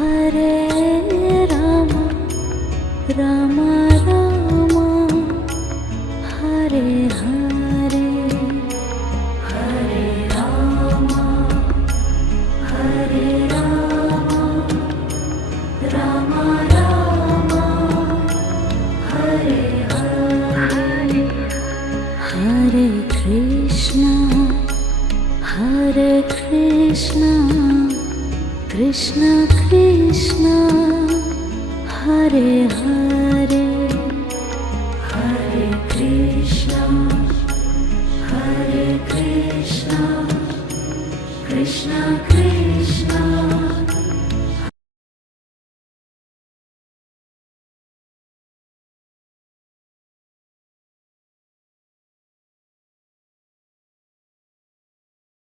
Hare Rama Rama Rama Hare Hare Hare Rama Hare Rama Rama Rama Hare Hare Hare Krishna Krishna Krishna Hare Hare Hare Krishna Krishna Krishna